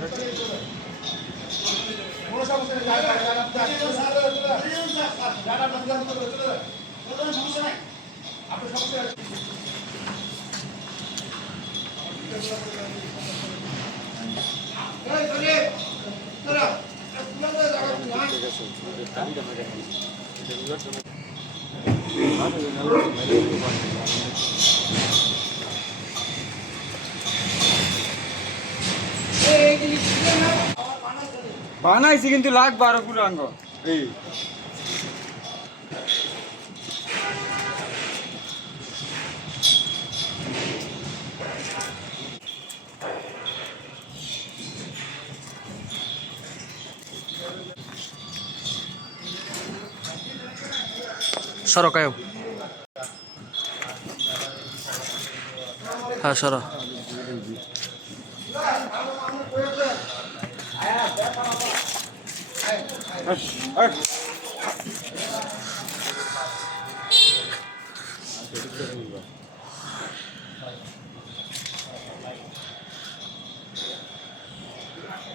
কোনো সমস্যা নেই, আপনার সমস্যা বানাইছি কিন্তু লাখ 12 পুরাঙ্গ এই সরকায়ও হ্যাঁ সর